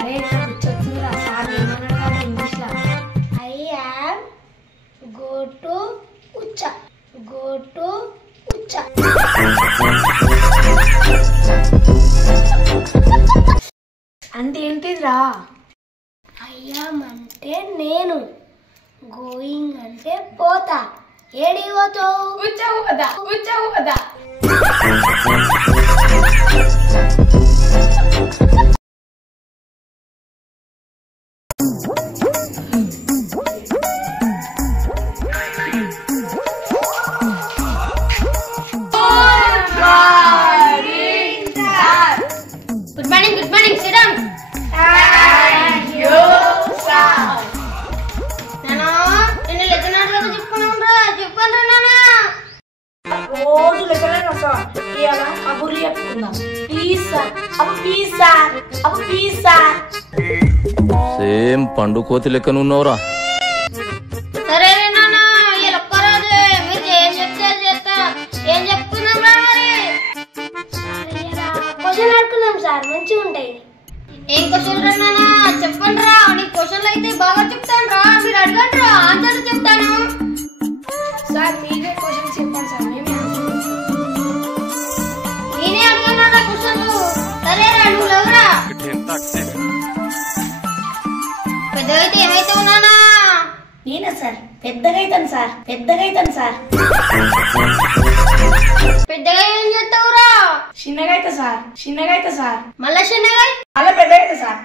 అరే కూర్చొచ్చురా సార్ ఏమన్నాడు కదా ఇంగ్లీష్లో ఐ యామ్ గో టు ఉచ్చ అంటే ఏంటిదిరా అయ్యామ్ అంటే నేను గోయింగ్ అంటే పోతా ఏడికి పోతావు ఉచ్చ పోతా Good morning, sit down. Thank you, sir. Nana, ini lesson ada చెప్పుకున్నాంరా నానా రోజు లెక్కలే కదా ఇయాల కబుర్లు చెప్పుకుందాం ప్లీజ్ సార్ సేమ్ పండు కోతి లెక్కన ఉన్నవరా సరే నానా ఈ ఒక్కరోజే మీరు ఏం చెప్తే చేస్తా ఏం చెప్పుకున్నాంరా మరి క్వశ్చన్ అడుగున్నాం సార్ మంచిగా ఉంటాయి ఏం క్వశ్చన్ రా నానా చెప్పండి రా నీ క్వశ్చన్లు అయితే బాగా చెప్తాను రా మీరు అడగండి రా ఆన్సర్ చెప్తాను సార్ మీరే క్వశ్చన్ చెప్పండి సార్ నేనే అడగనా క్వశ్చన్లు సరే రా నువ్వు లేవురా పెద్దగా అయితే ఏమైతే ఉన్నానా నేనే సార్ పెద్దగా అవుతాను సార్ పెద్దగా ఏం చేస్తావురా చిన్నగా అయితే సార్ మళ్ళా చిన్నగా అలా పెద్ద అయితే సార్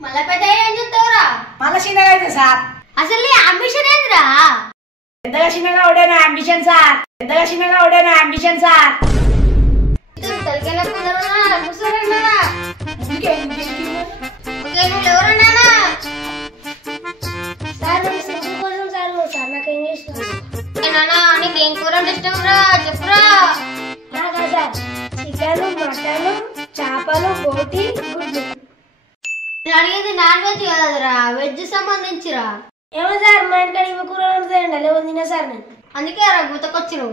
మళ్ళా పెద్దగా ఏం చేస్తావురా మళ్ళీ చిన్నగా అయితే సార్ అసలు నీ అంబిషన్ ఏందిరా పెద్దగా చిన్నగా ఉండేనా అంబిషన్ సార్ తలకెళ్ళ కుదరదా కూర్చోరన్నారా ఓకే నువ్వు ఎవరు నానా సార్ సింపుల్ కోసం సార్ నాకు ఇంగ్లీష్ నానా నీకేం కూర అంటే ఇష్టం రా చెప్పురా నాకా సార్ చికెన్ మటన్ చేపలు బోటి గుడ్లు నేను అడిగేది నాన్ వెజ్ కదరా వెజ్ సంబంధించిరా ఏమో సార్ మా ఇంటికాడ ఇవి కూర వండుతాయండి అలా తిన్నా సార్ నేను అందుకే రా గుతకొచ్చిరు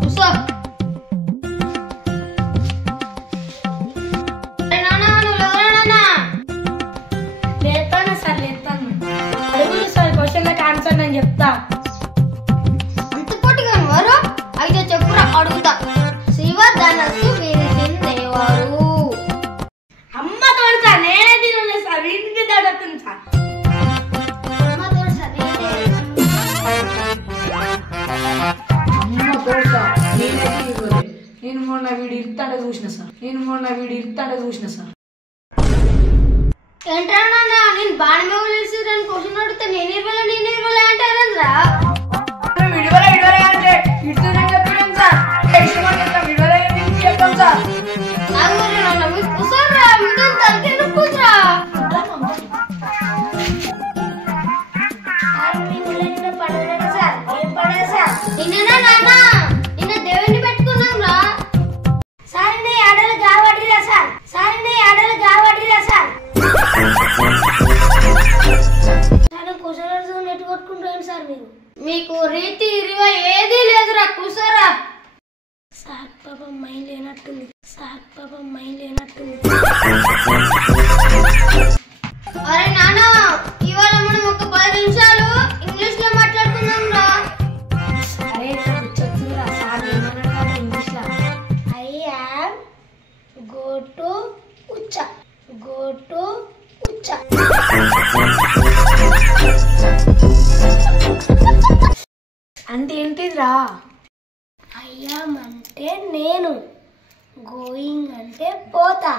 కూర్చో నానా నువ్వు ఎవరా నానా లేస్తాను అడుగులు సార్ క్వశ్చన్లకు ఆన్సర్ నేను చెప్తా అంత పోటీగా వారు అయితే చెప్పురా అడుగుతా శివధనస్సు విరిసిందేవారు అమ్మ తోడు సార్ నేనే తినలే సార్ ఇంటికి దడుతుంది సార్ అమ్మ తోడు సార్ నేను మొన్న వీడు ఇస్తాడో చూసిన సార్ ఏంట్రా నాన్న నేను బాణమే వదిలేసి దాని క్వశ్చన్ అడిగితే నేను ఇవ్వలే అంటారా విడివలే అంటే ఇడుతూనే చెప్పాం సార్ చెప్తాం సార్ మీకు కూర్చోరా మీతో తలకెళ్ళి కూర్చోరా నిన్న నాన్న నిన్న దేవుని పెట్టుకున్నాం రా సార్ ఆడలు కావట్లేదా సార్ క్వశ్చన్ నెట్ కొట్టుకుంటాను సార్ మీరు మీకు రీతి రివా ఏదీ లేదురా కూర్చోరా సార్ పాపం మైండ్ లేనట్టుంది అరే నాన్న ఇవాళ మనం ఒక 10 నిమిషాలు ఇంగ్లీష్ లో మాట్లాడుకుందాం రా అరే కూర్చొచ్చురా సార్ ఏమన్నాడు కదా ఇంగ్లీష్లో ఐ యామ్ గో టు ఉచ్చ అంటే ఏంటిదిరా అయ్యామ్ అంటే నేను గోయింగ్ అంటే పోతా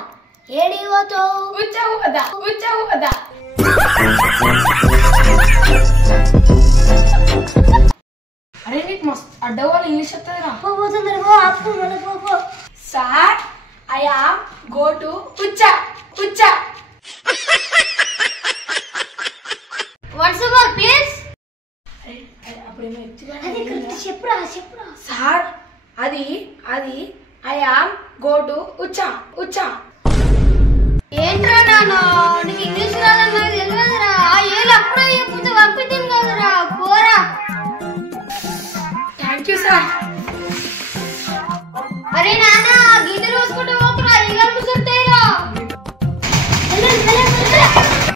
ఏడికి పోతావు ఉచ్చ పోతా అరే నీకు మస్తు అడ్డవాళ్ళు ఇంగ్లీష్ వస్తుందిరా పోతుంది పో sir I am go to ఉచ్చ వన్స్ మోర్ ప్లీజ్ చెప్పురా సార్ అది ఐ యామ్ గో టు ఉచ్చ ఏంట్రా నాన్న నీకు ఇంగ్లీష్ రాదని నాకు తెలియదురా ఆ ఏళ్ళు అప్పుడే చెప్పుతే పంపిద్దాం కదరా పోరా సార్. అరే నా